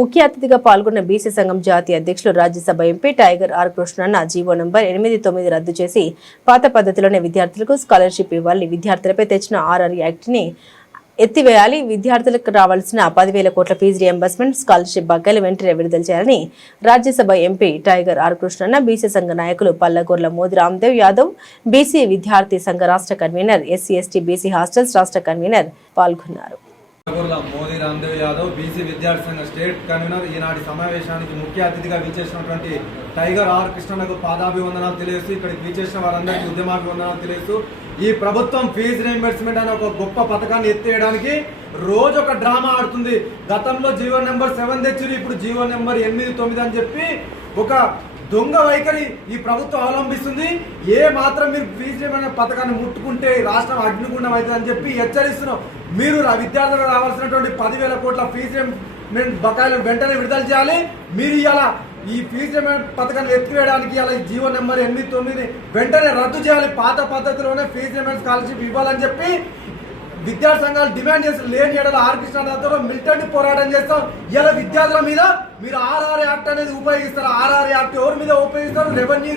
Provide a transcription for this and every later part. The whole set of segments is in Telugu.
ముఖ్య అతిథిగా పాల్గొన్న బీసీ సంఘం జాతీయ అధ్యక్షులు రాజ్యసభ ఎంపీ టైగర్ ఆర్ కృష్ణన్న జీవో నంబర్ 89 రద్దు చేసి పాత పద్ధతిలోనే విద్యార్థులకు స్కాలర్షిప్ ఇవ్వాలి, విద్యార్థులపై తెచ్చిన ఆర్ఆర్ యాక్ట్ ని ఎత్తివేయాలి, విద్యార్థులకు రావాల్సిన 10,000 కోట్ల ఫీజు రియంబర్స్మెంట్ స్కాలర్షిప్ బకాయిలు వెంటనే విడుదల చేయాలని రాజ్యసభ ఎంపీ టైగర్ ఆర్ కృష్ణన్న, బీసీ సంఘ నాయకులు పల్లగొర్ల మోది రామ్దేవ్ యాదవ్, బీసీ విద్యార్థి సంఘ రాష్ట్ర convener, SC ST BC hostels రాష్ట్ర కన్వీనర్ పాల్గొన్నారు. మోది రామ్దేవ్ యాదవ్, బీసీ విద్యార్థి సంఘ స్టేట్ కన్వీనర్, ఈనాటి సమావేశానికి ముఖ్య అతిథిగా విచ్చేసినటువంటి టైగర్ ఆర్ కృష్ణన్నకు పాదాభివందనాలు తెలియజేస్తూ ఇక్కడికి విచ్చేసిన వారందరికీ ఉద్యమాభివందనాలు తెలియజేస్తూ ఈ ప్రభుత్వం ఫీజు రీయింబర్స్మెంట్ అనే ఒక గొప్ప పథకాన్ని ఎత్తేయడానికి రోజు ఒక డ్రామా ఆడుతుంది. గతంలో జీవో నెంబర్ 7 తెచ్చి ఇప్పుడు జీవో నెంబర్ 8, 9 అని చెప్పి ఒక దొంగ వైఖరి ఈ ప్రభుత్వం అవలంబిస్తుంది. ఏ మాత్రం మీరు ఫీజు రీయింబర్స్మెంట్ పథకాన్ని ముట్టుకుంటే రాష్ట్రం అగ్నిగుండం అవుతుంది అని చెప్పి హెచ్చరిస్తున్నాం. మీరు విద్యార్థులకు రావాల్సినటువంటి 10,000 కోట్ల ఫీజు రీయింబర్స్మెంట్ బకాయిలను వెంటనే విడుదల చేయాలి. మీరు ఇలా ఈ ఫీజు రీయింబర్స్మెంట్ పథకాన్ని ఎత్తివేయడానికి ఇలా జీవో నెంబర్ 8, 9 వెంటనే రద్దు చేయాలి. పాత పద్ధతిలోనే ఫీజు రీయింబర్స్మెంట్ స్కాలర్షిప్ ఇవ్వాలని చెప్పి విద్యార్థి సంఘాలు డిమాండ్ చేసి లేని ఏడల ఆర్ కృష్ణతో మిలిటెంట్ పోరాటం చేస్తాం. ఇలా విద్యార్థుల మీద మీరు ఆర్ఆర్ యాక్ట్ అనేది ఉపయోగిస్తారు. ఆర్ఆర్ యాక్ట్ ఎవరి మీద ఉపయోగిస్తారు? రెవెన్యూ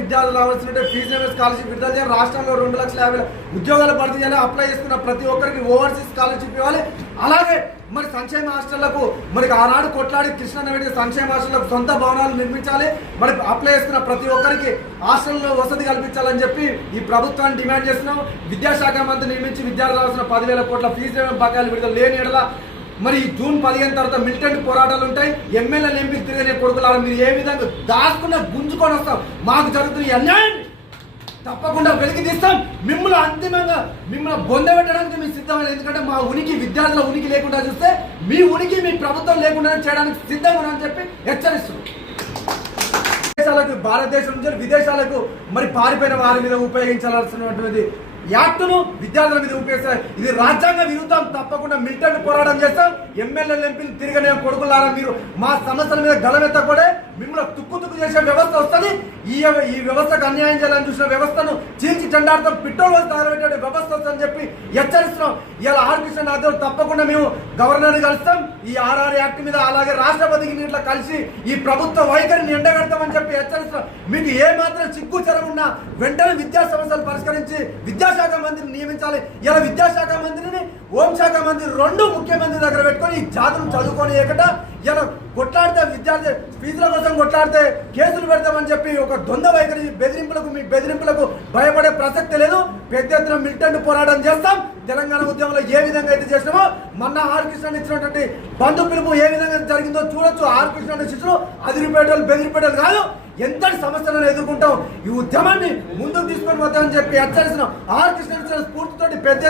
విద్యార్థులు రావాల్సిన ఫీజు రీయింబర్స్మెంట్ స్కాలర్షిప్ విడుదల చేయాలి. రాష్ట్రంలో 2,50,000 ఉద్యోగాల భర్తీ చేయాలి. అప్లై చేసుకున్న ప్రతి ఒక్కరికి ఓవర్సీస్ స్కాలర్షిప్ ఇవ్వాలి. అలాగే మరి సంక్షేమ హాస్టళ్లకు మనకి ఆనాడు కొట్లాడి కృష్ణన్న వెంట సంక్షేమ హాస్టళ్లకు సొంత భవనాలు నిర్మించాలి. మరి అప్లై చేసుకున్న ప్రతి ఒక్కరికి హాస్టల్లో వసతి కల్పించాలని చెప్పి ఈ ప్రభుత్వాన్ని డిమాండ్ చేస్తున్నాం. విద్యాశాఖ మంత్రి నిర్మించి విద్యార్థులు రావాల్సిన 10,000 కోట్ల ఫీజు రీయింబర్స్మెంట్ బకాయిలు విడుదల లేని ఎడల మరి జూన్ 15 తర్వాత మిలిటెంట్ పోరాటాలు ఉంటాయి. ఎమ్మెల్యేలు ఎంపీ తిరిగిన కొడుకులారా మీరు ఏ విధంగా దాచుకున్న గుంజుకొని వస్తాం. మాకు జరుగుతున్న అన్యాయం తప్పకుండా వెలికి తీస్తాం. మిమ్మల్ని అంతిమంగా మిమ్మల్ని బొందబెట్టడానికి మేము సిద్ధమైన, ఎందుకంటే మా ఉనికి విద్యార్థుల ఉనికి లేకుండా చూస్తే మీ ఉనికి మీ ప్రభుత్వం లేకుండా చేయడానికి సిద్ధంగా ఉన్నామని చెప్పి హెచ్చరిస్తున్నాం. విదేశాలకు, భారతదేశం నుంచి విదేశాలకు మరి పారిపోయిన వారి మీద ఉపయోగించాల్సినటువంటి యాక్టును విద్యార్థుల మీద ఉపయోగిస్తారు. ఇది రాజ్యాంగ విరుద్ధం. తప్పకుండా మిలిటెంట్ పోరాటం చేస్తాం. ఎమ్మెల్యేలు ఎంపీలు తిరగనే కొడుకులారా మీరు మా సమస్యల మీద గలమెత్తకూడే మిమ్మల్ని తుక్కు చేసే వ్యవస్థ వస్తుంది. ఈ వ్యవస్థకు అన్యాయం చేయాలని చూసిన వ్యవస్థను చీల్చి చెండాడతాం. పెట్రోల్ తగలబెట్టే వ్యవస్థ వస్తుందని చెప్పి హెచ్చరిస్తున్నాం. ఇలా ఆర్ కృష్ణనాథ్ తప్పకుండా మేము గవర్నర్ని కలుస్తాం. ఈ ఆర్ఆర్ యాక్ట్ మీద అలాగే రాష్ట్రపతికి ఇట్లా కలిసి ఈ ప్రభుత్వ వైఖరిని ఎండగడతామని చెప్పి హెచ్చరిస్తున్నాం. మీకు ఏ మాత్రం చిక్కు చెరవున్నా వెంటనే విద్యా సమస్యలు పరిష్కరించి విద్యాశాఖ మంత్రిని నియమించాలి. ఇలా విద్యాశాఖ మంత్రిని, హోంశాఖ మంత్రి రెండు ముఖ్యమంత్రి దగ్గర పెట్టుకొని ఈ జాతులు చదువుకొని ఏకట ఇలా కొట్లాడితే విద్యార్థి ఫీజుల కోసం కొట్లాడితే కేసులు పెడతామని చెప్పి ఒక దొంగ వైఖరి బెదిరింపులకు మీ బెదిరింపులకు భయపడే ప్రసక్తి లేదు. పెద్ద ఎత్తున మిలిటెంట్ పోరాటం చేస్తాం. తెలంగాణ ఉద్యమంలో ఏ విధంగా అయితే చేసినామో మొన్న ఆర్ కృష్ణ ఇచ్చినటువంటి బంధు పిలుపు ఏ విధంగా జరిగిందో చూడొచ్చు. ఆర్ కృష్ణ శిష్యులు అదిరిపేటలు బెదిరిపేటలు కాదు, ఎంతటి సమస్యలను ఎదుర్కొంటాం. ఈ ఉద్యమాన్ని ముందుకు తీసుకొని పోతామని చెప్పి హెచ్చరిస్తున్నాం. ఆర్ కృష్ణ స్ఫూర్తితోటి పెద్ద